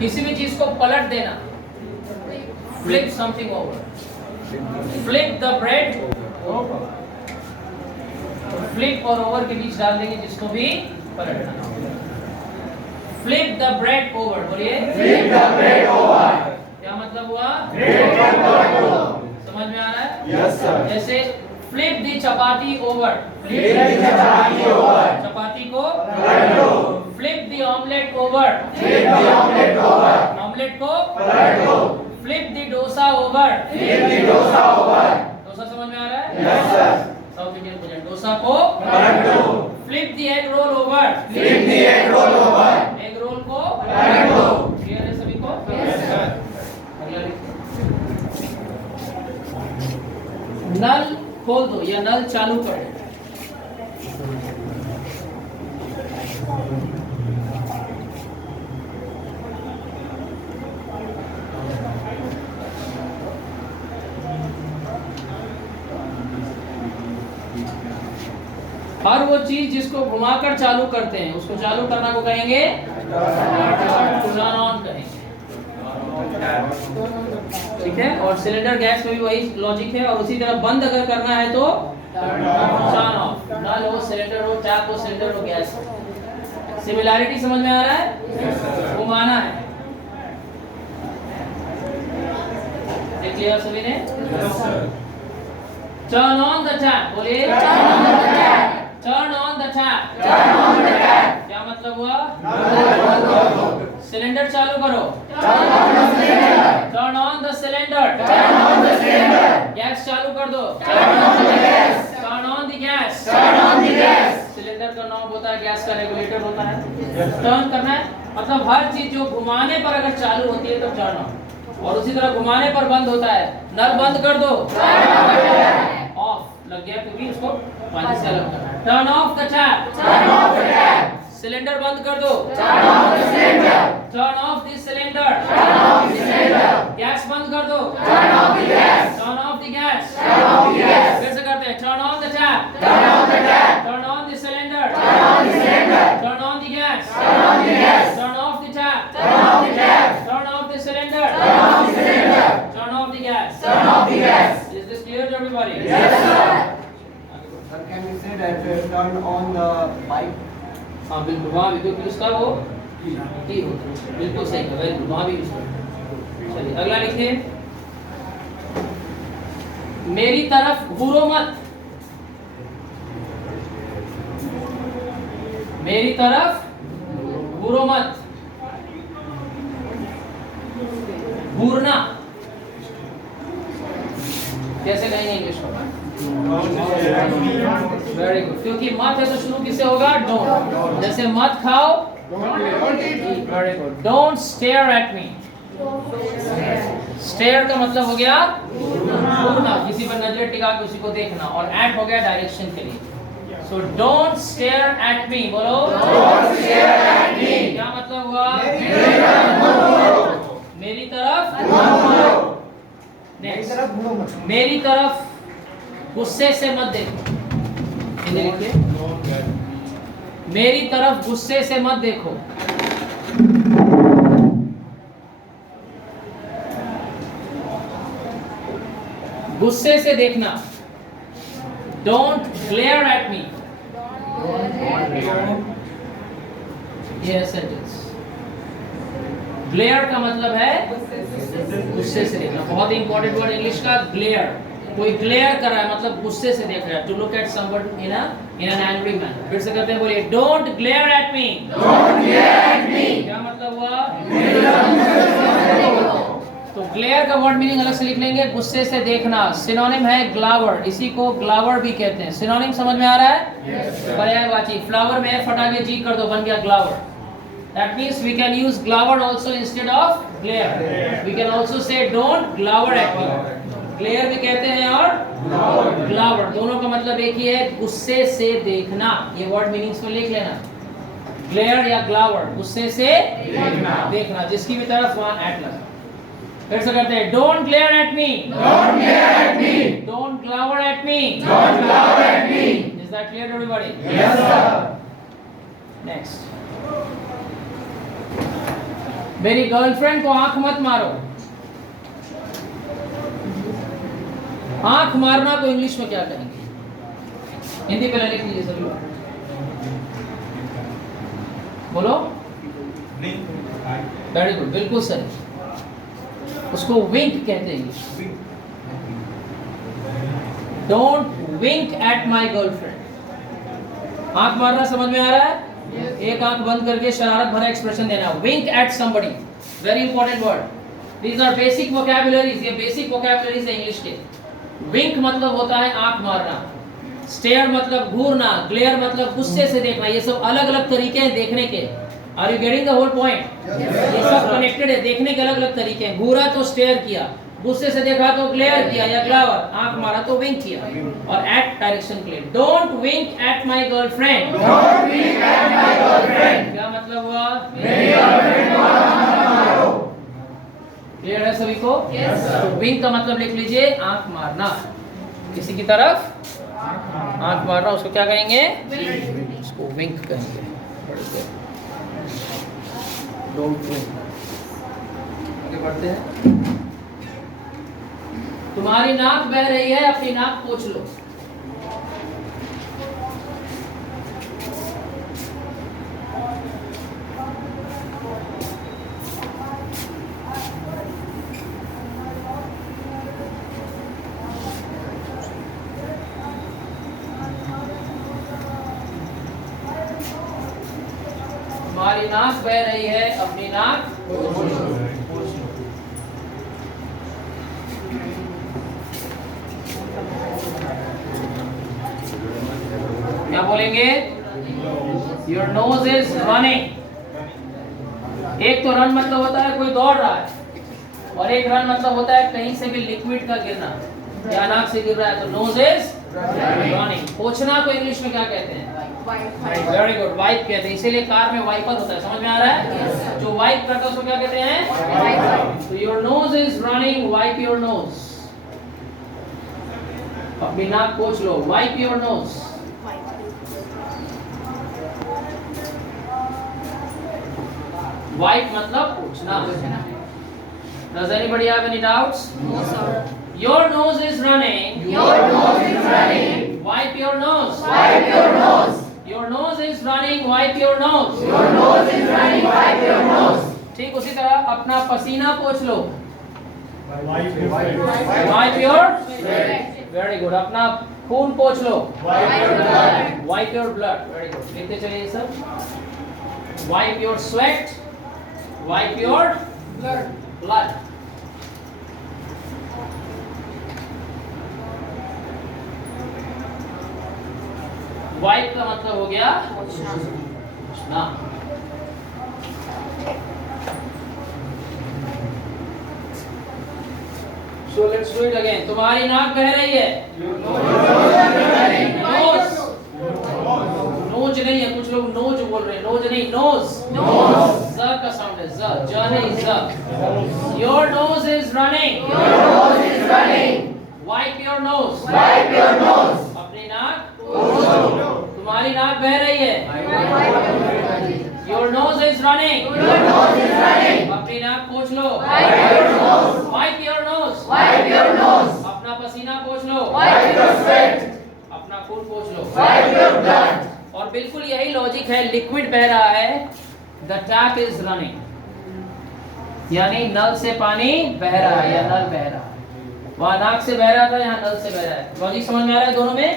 किसी भी चीज को पलट देना, flip something over, flip the bread, flip और ओवर के बीच डाल देंगे जिसको भी पलटना। फ्लिप द ब्रेड ओवर, बोलिए फ्लिप द ब्रेड ओवर। क्या मतलब हुआ? ब्रेड को पलट दो। समझ में आ रहा है? Yes sir. जैसे flip the chapati over, flip the chapati over. चपाती को पलट दो। Flip the omelette over, flip the omelette over. Omelette को पलट दो। Flip the dosa over, flip the dosa over. Dosa समझ में आ रहा है? Yes sir. साउथ इंडियन भोजन। डोसा को पलट दो। Flip the egg roll over, flip the egg roll over. Egg roll को पलट दो। क्लियर है सभी को? Yes sir. अगला लिखिए। नल खोल दो या नल चालू कर दो। हर वो चीज जिसको घुमाकर चालू करते हैं उसको चालू करना को कहेंगे टर्न ऑन कहेंगे। ठीक है, और सिलेंडर गैस में भी वही लॉजिक है, और उसी तरह बंद अगर करना है तो टर्न ऑफ। नल हो, सिलेंडर हो, टैप हो, सिलेंडर हो, गैस हो। सिमिलैरिटी समझ में आ रहा है? घुमाना है। देख लिया सभी ने? टर्न ऑन द टैप, बोलिए टर्न ऑन द टैप। क्या मतलब हुआ? सिलेंडर चालू करो, turn on the cylinder. Gas चालू कर दो, turn on the gas. Cylinder का नॉब होता है, गैस का रेगुलेटर होता है। टर्न करना है मतलब हर चीज जो घुमाने पर अगर चालू होती है तो टर्न ऑन, और उसी तरह घुमाने पर बंद होता है। नल बंद कर दो, ऑफ लग गया क्योंकि उसको पानी से अलग करना है। Turn off the tap. Cylinder बंद कर दो, turn off the cylinder. Gas बंद कर दो, टर्न ऑफ द गैस। फिर से करते हैं, turn on the tap, turn on the cylinder, turn on the gas, turn off the tap, turn off the cylinder, turn off the gas. Is this clear to everybody? Yes sir. Sir, can we say that turn on the pipe? हाँ बिल्कुल, वहाँ भी तो उसका वो की होता है। बिल्कुल सही है, वेरी गुड, वहाँ भी यूज करो। चलिए अगला लिखिए। मेरी तरफ घूरो मत, मेरी तरफ घूरो मत। घूरना कैसे कहेंगे इंग्लिश में? वेरी गुड, क्योंकि मत है तो शुरू किससे होगा? डोंट। जैसे मत खाओ, very good, don't stare at me. Stare का मतलब हो गया घूरना, किसी पर नजर टिका के उसी को देखना, और एट हो गया डायरेक्शन के लिए। सो डोंट स्टेयर एट मी, बोलो Don't stare at me. क्या मतलब हुआ? मेरी तरफ। मेरी तरफ घूरो मत। मेरी तरफ गुस्से से मत देखो। हिंदी लिखिए, मेरी तरफ गुस्से से मत देखो। गुस्से से देखना, डोंट ग्लेयर एट मी। ये सेंटेंस। ग्लेयर का मतलब है गुस्से से देखना। बहुत ही इंपॉर्टेंट वर्ड इंग्लिश का, ग्लेयर। कोई ग्लेयर कर रहा है मतलब गुस्से से देख रहा है, to look at someone in an angry manner. फिर से करते हैं, बोलिए डोंट ग्लेयर एट मी। क्या मतलब हुआ? तो ग्लेयर का वर्ड मीनिंग अलग से लिख लेंगे, गुस्से से देखना। सिनोनिम है ग्लावर, इसी को ग्लावर भी कहते हैं। सिनोनिम समझ में आ रहा है? पर्यायवाची, फ्लावर में फटा के जी कर दो, बन गया ग्लावर। That means we can use glower also instead of glare. We can also say don't glower at me. Glare भी कहते हैं और glower, दोनों का मतलब एक ही है, गुस्से से देखना। ये वर्ड मीनिंग्स में लिख लेना, glare या glower, गुस्से से देखना, जिसकी भी तरफ वहाँ at लगा। फिर से करते हैं, don't glare at me. Don't glower at me. Is that clear to everybody? Yes sir. Next. मेरी गर्लफ्रेंड को आंख मत मारो। आंख मारना को इंग्लिश में क्या कहेंगे? हिंदी पे लिख लीजिए सभी लोग, बोलो। वेरी गुड, बिल्कुल सही। उसको विंक कहते हैं English. Don't wink at my girlfriend. आंख मारना समझ में आ रहा है? एक आंख बंद करके शरारत भरा एक्सप्रेशन देना। Wink at somebody, very important word. These are basic vocabularies, ये बेसिक वोकैबुलरीज है इंग्लिश के। विंक मतलब होता है आंख मारना, स्टेयर मतलब घूरना, ग्लेयर मतलब गुस्से से देखना। ये सब अलग अलग तरीके हैं देखने के। Are you getting the whole point? ये सब कनेक्टेड है, देखने के अलग अलग तरीके हैं। घूरा तो स्टेयर किया, गुस्से से देखा तो ग्लेयर किया या ग्लावर, आंख मारा तो विंक किया। और at direction clear. Don't wink at my girlfriend. Don't wink at my girlfriend. क्या मतलब हुआ? मेरी गर्लफ्रेंड को आंख मत मारो। क्लियर है सभी को? Yes sir. तो विंक का मतलब लिख लीजिए आंख मारना, किसी की तरफ आंख मारना, उसको क्या कहेंगे? उसको विंक कहेंगे। Don't wink. आगे बढ़ते हैं। तुम्हारी नाक बह रही है, अपनी नाक पोंछ लो। तुम्हारी नाक बह रही है, अपनी नाक पोंछ लो। क्या बोलेंगे? Your nose is running. एक तो रन मतलब होता है कोई दौड़ रहा है, और एक रन मतलब होता है कहीं से भी लिक्विड का गिरना, या नाक से गिर रहा है तो नोज इज रनिंग। पोंछना को इंग्लिश में क्या कहते हैं? वेरी गुड, वाइप कहते हैं। इसीलिए कार में वाइपर होता है, समझ में आ रहा है? जो वाइप करता है उसको क्या कहते हैं? तो your nose is running, wipe your nose. अपनी नाक पोंछ लो, वाइप योर नोज। वाइप मतलब पोंछना। Does anybody have any doubts? No sir. Your nose is running. Your nose is running. Wipe your nose. Wipe your nose. Your nose is running. Wipe your nose. Your nose is running. Wipe your nose. ठीक उसी तरह अपना पसीना पोंछ लो। Wipe your very good। अपना खून पोंछ लो। Wipe your blood। very good। लिखते चलिए सब। Wipe your sweat। Wipe your blood। Wipe का मतलब हो गया पोंछना। So let's do it again। तुम्हारी नाक बह रही है। नोज, नोज नहीं है, कुछ लोग नोज बोल रहे हैं, नोज नहीं, नोज। ज का साउंड है, ज, ज नहीं, ज। Your nose is running। Your nose is running. Wipe your nose। Wipe your nose. अपनी नाक, पोंछ लो। तुम्हारी नाक बह रही है। Your nose is running। Your nose is running. अपनी नाक पोंछ लो। Wipe your nose. Wipe your nose। Wipe your nose. अपना पसीना पोंछ लो। Wipe your sweat. अपना खून पोंछ लो। Wipe your blood. और बिल्कुल यही लॉजिक है, लिक्विड बह रहा है, द टैप इज रनिंग, यानी नल से पानी बह रहा है या नल बह रहा है। वहां नाक से बह रहा था, यहाँ नल से बह रहा है। लॉजिक समझ में आ रहा है? दोनों में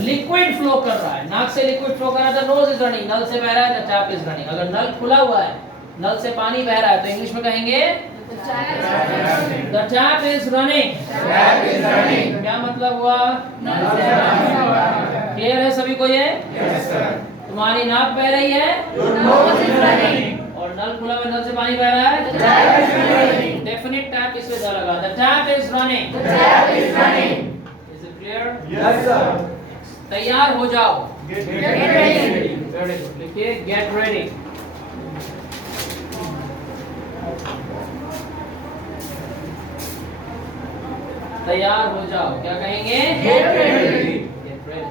लिक्विड फ्लो कर रहा है, नाक से लिक्विड फ्लो कर रहा है, नोज इज रनिंग, नल से बह रहा है, द टैप इज रनिंग। अगर नल खुला हुआ है, नल से पानी बह रहा है, तो इंग्लिश में कहेंगे the tap is running. Tap is running. क्या मतलब हुआ? क्लियर है सभी को ये? Yes sir. तुम्हारी नाक बह रही है Your nose is running. और नल खुला हुआ, नल से पानी बह रहा है। The tap is running. Definite tap इसमें जा लगा। The tap is running. The tap is running. Is it clear? Yes sir. तैयार हो जाओ। Get ready. वेरी गुड, लिखिए गेट रेडी। तैयार हो जाओ, क्या कहेंगे? Get ready. Get ready.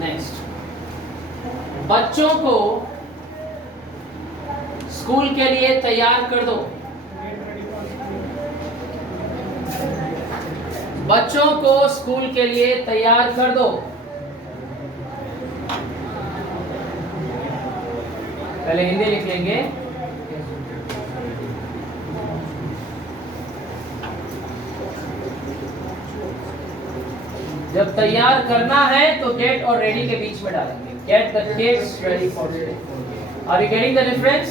Next, बच्चों को स्कूल के लिए तैयार कर दो। बच्चों को स्कूल के लिए तैयार कर दो। पहले हिंदी लिख लेंगे। जब तैयार करना है तो गेट और रेडी के बीच में डालेंगे। Get the kids ready for school. Are you getting the difference?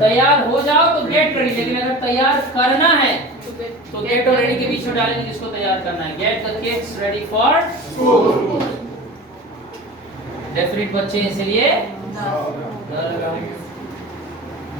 तैयार हो जाओ तो गेट रेडी, लेकिन अगर तैयार करना है तो गेट और रेडी के बीच में डालेंगे जिसको तैयार करना है। Gate the kids ready for school. Definite बच्चे इसलिए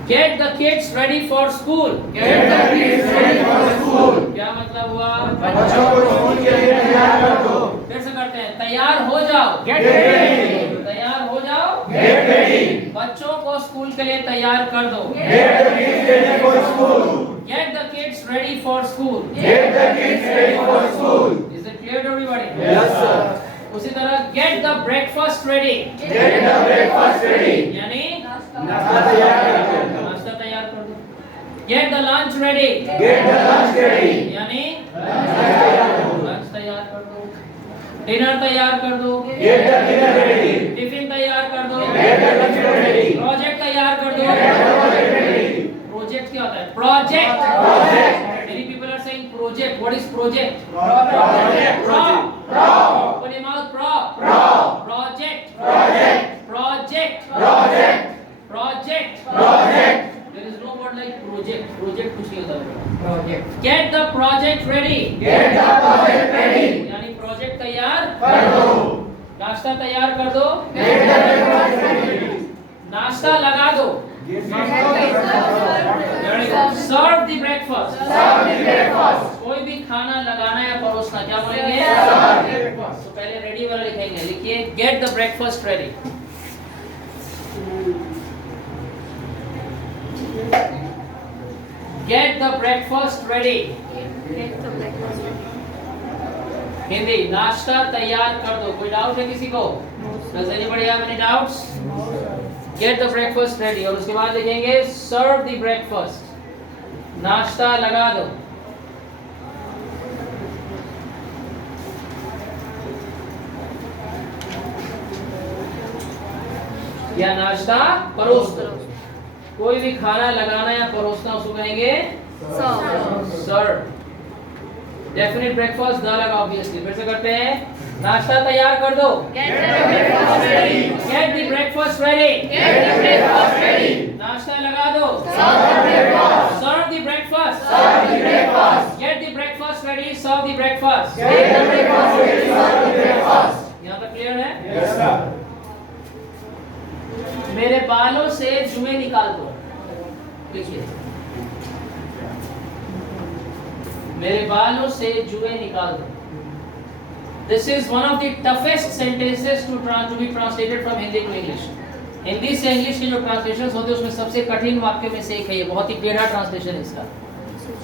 gate the kids ready for school. Get the kids ready for school. क्या मतलब हुआ? बच्चों को स्कूल के लिए तैयार कर दो। फिर से करते हैं, तैयार हो जाओ। Get ready. तैयार हो जाओ। Get ready. बच्चों को स्कूल के लिए तैयार कर दो। Get the kids ready for school. Get the kids ready for school. Get the kids ready for school. Is it clear to everybody? Yes, sir. उसी तरह get the breakfast ready. Get the breakfast ready. यानी नाश्ता तैयार कर दो। नाश्ता तैयार कर दो। Get the lunch ready. Get the lunch ready. यानी Lunch लंच तैयार कर दो। डिनर तैयार कर दो। Get the dinner ready. Tiffin तैयार कर दो। Get the tiffin ready. Project तैयार कर दो। Get the project ready. Project क्या होता है? Project. Project. Many people are saying project. What is project? Project. Pro. Pro. Open your mouth. Pro. Pro. Project. Project. Project. Project. Project. Project. There is no word like project. Project कुछ नहीं होता। Project. Get the project ready. Get the project ready. यानी project तैयार कर दो। नाश्ता तैयार कर दो। Get the breakfast ready. नाश्ता लगा दो। Serve the breakfast. Serve the breakfast. कोई भी खाना लगाना या परोसना, क्या बोलेंगे? Serve the breakfast. तो पहले रेडी वाला लिखेंगे। लिखिए gate the breakfast ready. Gate the breakfast ready. Hindi, नाश्ता तैयार कर दो। कोई डाउट है किसी को? Does anybody have any doubts? Get the breakfast ready। और उसके बाद लिखेंगे serve the breakfast। नाश्ता लगा दो। या नाश्ता परोस दो। कोई भी खाना लगाना या परोसना उसको कहेंगे सर्व। डेफिनेट ब्रेकफास्ट ना लगा ऑब्वियसली। फिर से करते हैं, नाश्ता तैयार कर दो। Get the breakfast ready. Gate the breakfast ready. Get the breakfast ready. नाश्ता लगा दो। Serve the breakfast. Serve the breakfast. Serve the breakfast. Get the breakfast ready, serve the breakfast. Get the breakfast ready. Serve the breakfast. यहाँ तक clear है? Yes, sir. मेरे बालों से जुएं निकाल दो। लिखिए, मेरे बालों से जुएं निकाल दो। This is one of the toughest sentences to be translated from Hindi to English. Hindi से इंग्लिश के जो ट्रांसलेशंस होते हैं उसमें सबसे कठिन वाक्य में से एक है ये। बहुत ही टेढ़ा ट्रांसलेशन है इसका।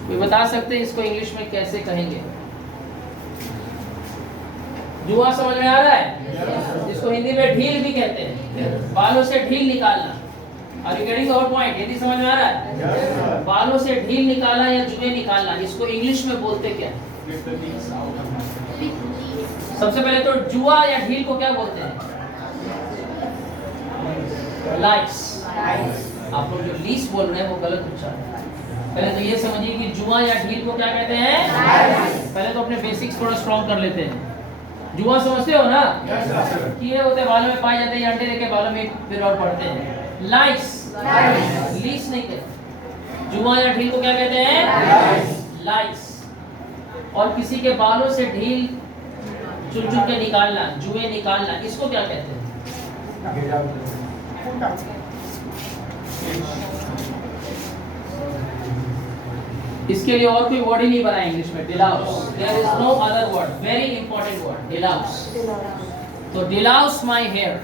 कोई बता सकते हैं इसको इंग्लिश में कैसे कहेंगे? जुआ समझ में आ रहा है? जिसको हिंदी में ढील भी कहते हैं। बालों से ढील निकालना। Are you getting the whole point? Hindi समझ में आ रहा है? Yes, sir. बालों से ढील निकालना या जुए निकालना, इसको इंग्लिश में बोलते क्या? सबसे पहले तो जुआ या ढील को क्या बोलते हैं? लाइस। आप लोग जो लीस बोल रहे हैं वो गलत उच्चारण है। पहले तो ये समझिए कि जुआ या ढील को क्या कहते हैं। पहले तो अपने बेसिक्स थोड़ा स्ट्रॉन्ग कर लेते हैं। जुआ समझते हो ना? Yes, sir. कि ये होते बालों में पाए जाते हैं, अंडे लेके बालों में फिर और पड़ते हैं। लाइस, लीस नहीं कहते। जुआ या ढील को क्या कहते हैं? लाइस। और किसी के बालों से ढील चुन चुन के निकालना, जुए निकालना, इसको क्या कहते हैं? इसके लिए और कोई वर्ड ही नहीं बना इंग्लिश में। Delouse. There is no other word. Very important word, delouse. तो डिलाउस माय हेयर।